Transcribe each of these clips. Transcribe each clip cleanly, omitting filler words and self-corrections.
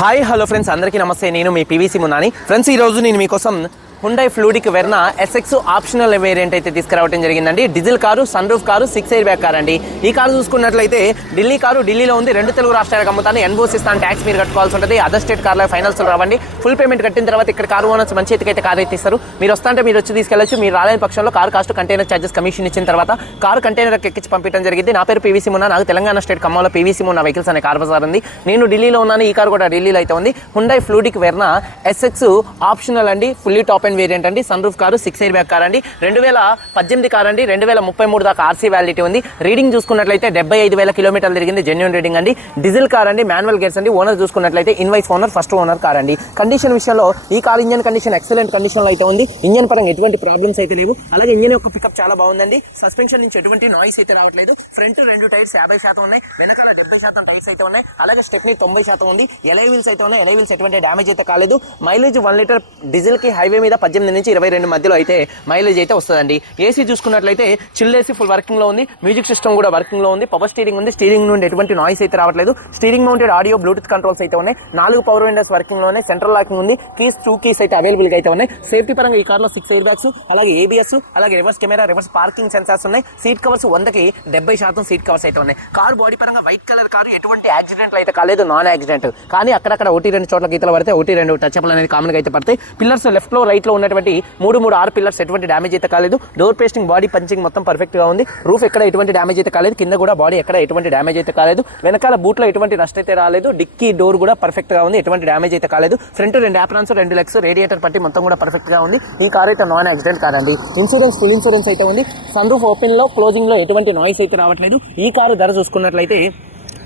Hi hello friends, అందరికీ నమస్తే. నేను మీ పీవీసీ మున్నాని. ఫ్రెండ్స్, ఈరోజు నేను మీకోసం Hyundai fluidic Verna SX optional variant అయితే తీసుకురావడం జరిగిందండి. Diesel car, sun roof car, 6 air bag car అండి. ఈ కారు చూసుకున్నట్లయితే ఢిల్లీ కారు ఢిల్లీలో ఉంది. 2 తెలుగు రాష్ట్రాలకు అమ్ముతాను. ఎన్ఓసి ఇస్తాను, ట్యాక్స్ మీరు కట్టుకోవాల్సి ఉంటుంది. అదర్ స్టేట్ కార్లో ఫైనాన్స్ రావండి. ఫుల్ పేమెంట్ కట్టిన తర్వాత ఇక్కడ కారు ఓనర్స్ మంచి అయితే కారు అయితే ఇస్తారు. మీరు వస్తుంటే మీరు వచ్చి తీసుకెళ్ళచ్చు. మీరు రాలేని పక్షంలో car cost, container charges, commission ఇచ్చిన తర్వాత కారు కంటైనర్ ఎక్కించి పంపించడం జరిగింది. నా పేరు పీవీసీ మున్నా. నాకు తెలంగాణ స్టేట్ ఖమ్మంలో పీవీసీ మున్నా వెహికల్స్ అనే కార్ బజార్ ఉంది. నేను ఢిల్లీలో ఉన్నాను. ఈ కారు కూడా ఢిల్లీలో అయితే ఉంది. Hyundai fluidic Verna SX optional అండి. ఫుల్లీ టాప్ అండ్ వేరియంట్ అండి. Sun roof car, 6 air bag car అండి. 2018 కార్ అండి. 2033 దాకా ఆర్సీ వ్యాలిడిటీ ఉంది. రీడింగ్ చూసుకున్నట్లయితే 75,000 కిలోమీటర్లు తిరిగింది. జెన్యూన్ రీడింగ్ అండి. డీజిల్ కార్ అండి. మాన్యువల్ గేర్స్ అండి. ఓనర్ చూసుకున్నట్లయితే invoice owner, first owner car అండి. కండిషన్ విషయంలో ఈ car engine condition excellent condition లో అయితే ఉంది. ఇంజన్ పరంగా ఎటువంటి ప్రాబ్లమ్స్ అయితే లేవు. అలాగే ఇంజన్ యొక్క పికప్ చాలా బాగుందండి. సస్పెన్షన్ నుంచి ఎటువంటి నాయిస్ అయితే రావట్లేదు. ఫ్రంట్ 2 టైర్స్ 50% ఉన్నాయి. వెనకాల 70% టైర్స్ అయితే ఉన్నాయి. అలాగే స్టెప్నీ 90% ఉంది. ఎలై వీల్స్ అయితే ఉన్నాయి. ఎలై వీల్స్ ఎటువంటి డ్యామేజ్ అయితే కాలేదు. మైలేజ్ 1 లీటర్ డీజిల్ కి హైవే మీద 18 నుంచి 22 మధ్యలో అయితే మైలేజ్ అయితే వస్తుందండి. ఏసీ చూసుకున్నట్లయితే చిల్ ఏసీ ఫుల్ వర్కింగ్ లో ఉంది. మ్యూజిక్ సిస్టమ్ కూడా వర్కింగ్ లో ఉంది. పవర్ స్టీరింగ్ ఉంది. స్టీరింగ్ నుండి ఎటువంటి నాయిస్ అయితే రావట్లేదు. Steering mounted audio, Bluetooth controls అయితే ఉన్నాయి. 4 పవర్ విండోస్ వర్కింగ్ లో ఉన్నాయి. సెంట్రల్ లాకింగ్ ఉంది. కీస్ 2 కీస్ అయితే అవైలబుల్ గా అయితే ఉన్నాయి. సేఫ్టీ పరంగా ఈ కార్లో 6 ఎయిర్ బ్యాగ్స్, అలాగే ఏబిఎస్, అలాగే reverse camera, reverse parking sensors ఉన్నాయి. సీట్ కవర్స్ 100కి 70% సీట్ కవర్స్ అయితే ఉన్నాయి. కార్ బాడీ పరంగా వైట్ కలర్ కారు, ఎటువంటి యాక్సిడెంట్లు అయితే కాలేదు. Non accident. కానీ అక్కడక్కడ 1-2 చోట్ల గీతలు పడితే 1-2 టచ్అప్లు అనేది కామన్ గా అయితే పడతాయి. పిల్లర్స్ లెఫ్ట్ లో రైట్ లో ఉన్నటువంటి 3 6 పిల్లర్స్ ఎటువంటి డ్యామేజ్ అయితే కాలేదు. డోర్ పేస్టింగ్, బాడీ పంచింగ్ మొత్తం పర్ఫెక్ట్ గా ఉంది. రూఫ్ ఎక్కడ ఎటువంటి డ్యామేజ్ అయితే కాలేదు. కింద కూడా బాడీ ఎక్కడ ఎటువంటి డ్యామేజ్ అయితే కాలేదు. వెనకాల బూట్ లో ఎటువంటి నష్టం అయితే రాలేదు. డిక్కీ డోర్ కూడా పర్ఫెక్ట్ గా ఉంది. ఎటువంటి డ్యామేజ్ అయితే కాలేదు. ఫ్రంట్ 2 ఆప్రాన్స్, 2 లెగ్స్, రేడియేటర్ పట్టి మొత్తం కూడా పర్ఫెక్ట్ గా ఉంది. ఈ కార్ అయితే నాన్ యాక్సిడెంట్ కార్ అండి. ఇన్సూరెన్స్ ఫుల్ ఇన్సూరెన్స్ అయితే ఉంది. సన్ రూఫ్ ఓపెన్ లో, క్లోజింగ్ లో ఎటువంటి నాయిస్ అయితే రావట్లేదు. ఈ కారు ధర చూసుకున్నట్లయితే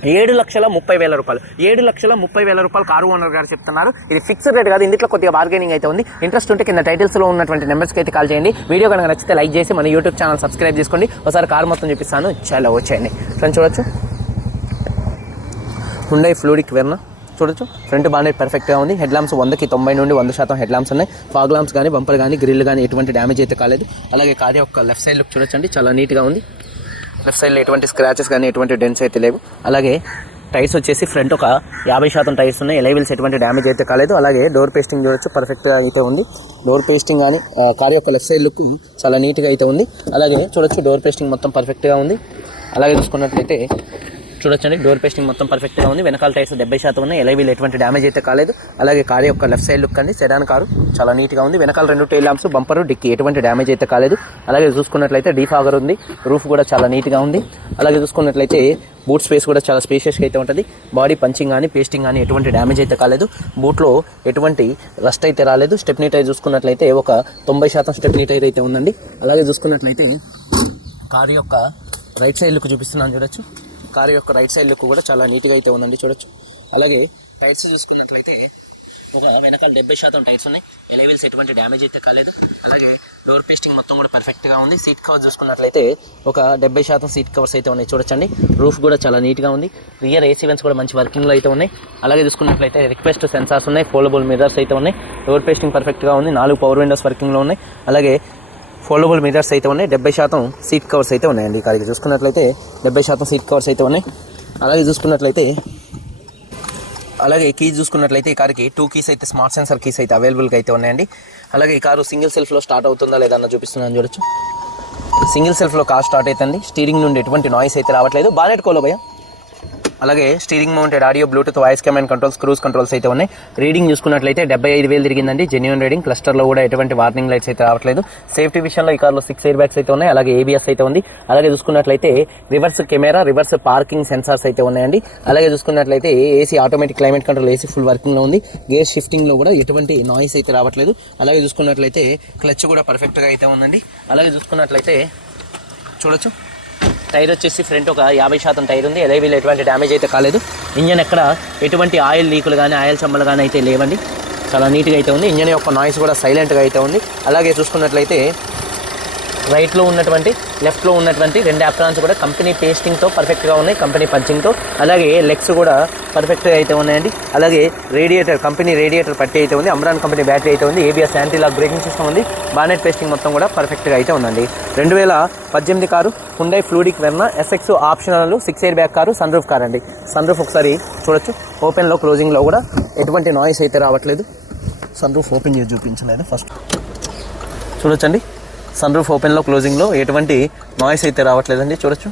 7,30,000 రూపాయలు. 7,30,000 రూపాయలు కారు ఓనర్ గారు చెప్తున్నారు. ఇది ఫిక్స్డ్ రేట్ కాదు. ఇందులో కొద్దిగా బార్గెనింగ్ అయితే ఉంది. ఇంట్రెస్ట్ ఉంటే కింద టైటిల్స్ లో ఉన్నటువంటి నెంబర్స్కి అయితే కాల్ చేయండి. వీడియో కనుక నచ్చితే లైక్ చేసి మన యూట్యూబ్ ఛానల్ సబ్స్క్రైబ్ చేసుకోండి. ఒకసారి కారు మొత్తం చూపిస్తాను. చాలా వచ్చేయండి ఫ్రెండ్స్. చూడొచ్చు హుండై ఫ్లూడిక్ వెర్నా. చూడొచ్చు ఫ్రంట్ బానెట్ పర్ఫెక్ట్ గా ఉంది. హెడ్ ల్యాంప్స్ 100కి 90 నుండి 100% హెడ్ ల్యాంప్స్ ఉన్నాయి. ఫాగ్ ల్యాంప్స్ కానీ, బంపర్ కానీ, గ్రిల్ కానీ ఎటువంటి డ్యామేజ్ అయితే కాలేదు. అలాగే కార్ యొక్క లెఫ్ట్ సైడ్ లుక్ చూడొచ్చండి, చాలా నీట్ గా ఉంది. లెఫ్ట్ సైడ్ లో ఎటువంటి స్క్రాచెస్ కానీ, ఎటువంటి డెన్స్ అయితే లేవు. అలాగే టైర్స్ వచ్చేసి ఫ్రంట్ ఒక 50% టైర్స్ ఉన్నాయి. ఎలై వీల్స్ ఎటువంటి డ్యామేజ్ అయితే కాలేదు. అలాగే డోర్ పేస్టింగ్ చూడొచ్చు, పర్ఫెక్ట్గా అయితే ఉంది. డోర్ పేస్టింగ్ కానీ, కార్ యొక్క లెఫ్ట్ సైడ్ లుక్ చాలా నీట్గా అయితే ఉంది. అలాగే చూడొచ్చు డోర్ పేస్టింగ్ మొత్తం పర్ఫెక్ట్గా ఉంది. అలాగే చూసుకున్నట్లయితే చూడొచ్చండి, డోర్ పేస్టింగ్ మొత్తం పర్ఫెక్ట్గా ఉంది. వెనకాల టైర్స్ 70% ఉన్నాయి. ఎలై వీల్ ఎటువంటి డ్యామేజ్ అయితే కాలేదు. అలాగే కార్ యొక్క లెఫ్ట్ సైడ్ లుక్ అండి, సెడాన్ కారు చాలా నీట్గా ఉంది. వెనకాల 2 టైల్ ల్యాంప్స్, బంపరు, డిక్కీ ఎటువంటి డ్యామేజ్ అయితే కాలేదు. అలాగే చూసుకున్నట్లయితే డీఫాగర్ ఉంది. రూఫ్ కూడా చాలా నీట్గా ఉంది. అలాగే చూసుకున్నట్లయితే బూట్ స్పేస్ కూడా చాలా స్పేషియస్గా అయితే ఉంటుంది. బాడీ పంచింగ్ కానీ, పేస్టింగ్ కానీ ఎటువంటి డ్యామేజ్ అయితే కాలేదు. బూట్లో ఎటువంటి రస్ట్ అయితే రాలేదు. స్టెప్నీ టైర్ చూసుకున్నట్లయితే ఒక 90% స్టెప్నీ టైర్ అయితే ఉందండి. అలాగే చూసుకున్నట్లయితే కారు యొక్క రైట్ సైడ్ లుక్ చూపిస్తున్నాను చూడొచ్చు. కారు యొక్క రైట్ సైడ్ లుక్ కూడా చాలా నీట్గా అయితే ఉందండి చూడొచ్చు. అలాగే టైర్స్ చూసుకున్నట్లయితే ఒక వెనకాల 70% టైర్స్ ఉన్నాయి. ఎలై వీల్స్ ఎటువంటి డ్యామేజ్ అయితే కాలేదు. అలాగే డోర్ పేస్టింగ్ మొత్తం కూడా పర్ఫెక్ట్గా ఉంది. సీట్ కవర్స్ చూసుకున్నట్లయితే ఒక 70% సీట్ కవర్స్ అయితే ఉన్నాయి చూడొచ్చండి. రూఫ్ కూడా చాలా నీట్గా ఉంది. రియర్ ఏసీ వెంట్స్ కూడా మంచి వర్కింగ్లో అయితే ఉన్నాయి. అలాగే చూసుకున్నట్లయితే రిక్వెస్ట్ సెన్సార్స్ ఉన్నాయి. ఫోల్డబుల్ మిర్రర్స్ అయితే ఉన్నాయి. డోర్ పేస్టింగ్ పర్ఫెక్ట్గా ఉంది. 4 పవర్ విండోస్ వర్కింగ్లో ఉన్నాయి. అలాగే ఫోల్డబుల్ మిర్రర్స్ అయితే ఉన్నాయి. 70% సీట్ కవర్స్ అయితే ఉన్నాయండి. కారికి చూసుకున్నట్లయితే 70% సీట్ కవర్స్ అయితే ఉన్నాయి. అలాగే కీస్ చూసుకున్నట్లయితే ఈ కారుకి 2 కీస్ అయితే, స్మార్ట్ సెన్సర్ కీస్ అయితే అవైలబుల్గా అయితే ఉన్నాయండి. అలాగే ఈ కారు సింగిల్ సెల్ఫ్లో స్టార్ట్ అవుతుందా లేదా అన్న చూపిస్తున్నాను చూడొచ్చు. సింగిల్ సెల్ఫ్లో కార్ స్టార్ట్ అవుతుంది. స్టీరింగ్ నుండి ఎటువంటి నాయిస్ అయితే రావట్లేదు. బానెట్ కోలో భయ. అలాగే steering mounted audio, Bluetooth, voice command controls, cruise controls అయితే ఉన్నాయి. రీడింగ్ చూసుకున్నట్లయితే 75,000 తిరిగిందండి. Genuine reading. క్లస్టర్లో కూడా ఎటువంటి వార్నింగ్ లైట్స్ అయితే రావట్లేదు. సేఫ్టీ విషయంలో ఈ కార్లో 6 ఎయిర్ బ్యాగ్స్ అయితే ఉన్నాయి. అలాగే ఏబిఎస్ అయితే ఉంది. అలాగే చూసుకున్నట్లయితే reverse camera, reverse parking sensors అయితే ఉన్నాయండి. అలాగే చూసుకున్నట్లయితే AC automatic climate control, AC full వర్కింగ్లో ఉంది. గేర్ షిఫ్టింగ్లో కూడా ఎటువంటి నాయిస్ అయితే రావట్లేదు. అలాగే చూసుకున్నట్లయితే క్లచ్ కూడా పర్ఫెక్ట్గా అయితే ఉందండి. అలాగే చూసుకున్నట్లయితే చూడొచ్చు టైర్ వచ్చేసి ఫ్రంట్ ఒక 50% టైర్ ఉంది. ఎలై వీల్ ఎటువంటి డ్యామేజ్ అయితే కాలేదు. ఇంజన్ ఎక్కడ ఎటువంటి ఆయిల్ లీకులు కానీ, ఆయిల్ చమ్మలు కానీ అయితే లేవండి. చాలా నీట్గా అయితే ఉంది. ఇంజన్ యొక్క నాయిస్ కూడా సైలెంట్గా అయితే ఉంది. అలాగే చూసుకున్నట్లయితే రైట్లో ఉన్నటువంటి లెఫ్ట్లో ఉన్నటువంటి రెండు యాప్రాన్స్ కూడా కంపెనీ పేస్టింగ్తో పర్ఫెక్ట్గా ఉన్నాయి, కంపెనీ పంచింగ్తో. అలాగే లెగ్స్ కూడా పర్ఫెక్ట్గా అయితే ఉన్నాయండి. అలాగే రేడియేటర్, కంపెనీ రేడియేటర్ పట్టి అయితే ఉంది, అమ్రాన్ కంపెనీ బ్యాటరీ అయితే ఉంది, ABS anti lock braking system ఉంది, బానెట్ పేస్టింగ్ మొత్తం కూడా పర్ఫెక్ట్గా అయితే ఉందండి. 2018 car Hyundai fluidic Verna SX optional 6 air bag car, sun roof car అండి. సన్ రూఫ్ ఒకసారి చూడొచ్చు, ఓపెన్లో క్లోజింగ్లో కూడా ఎటువంటి నాయిస్ అయితే రావట్లేదు. సన్ రూఫ్ ఓపెన్ చేసి చూపించలేదు, ఫస్ట్ చూడొచ్చండి. సన్ రూఫ్ ఓపెన్లో క్లోజింగ్లో ఎటువంటి నాయిస్ అయితే రావట్లేదండి, చూడొచ్చు.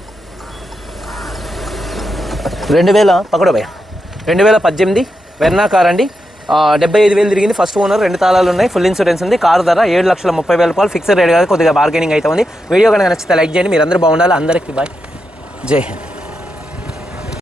2018 వెర్నా కార్ అండి. 75,000 తిరిగింది, ఫస్ట్ ఓనర్, 2 తాళాలు ఉన్నాయి, ఫుల్ ఇన్సూరెన్స్ ఉంది. కార్ ధర 7,30,000 రూపాయలు, ఫిక్స్డ్ రేట్ కాదు, కొద్దిగా బార్గెనింగ్ అయితే ఉంది. వీడియో కనుక నచ్చితే లైక్ చేయండి. మీరు అందరూ బాగుండాలి. అందరికీ బాయ్, జై హింద్.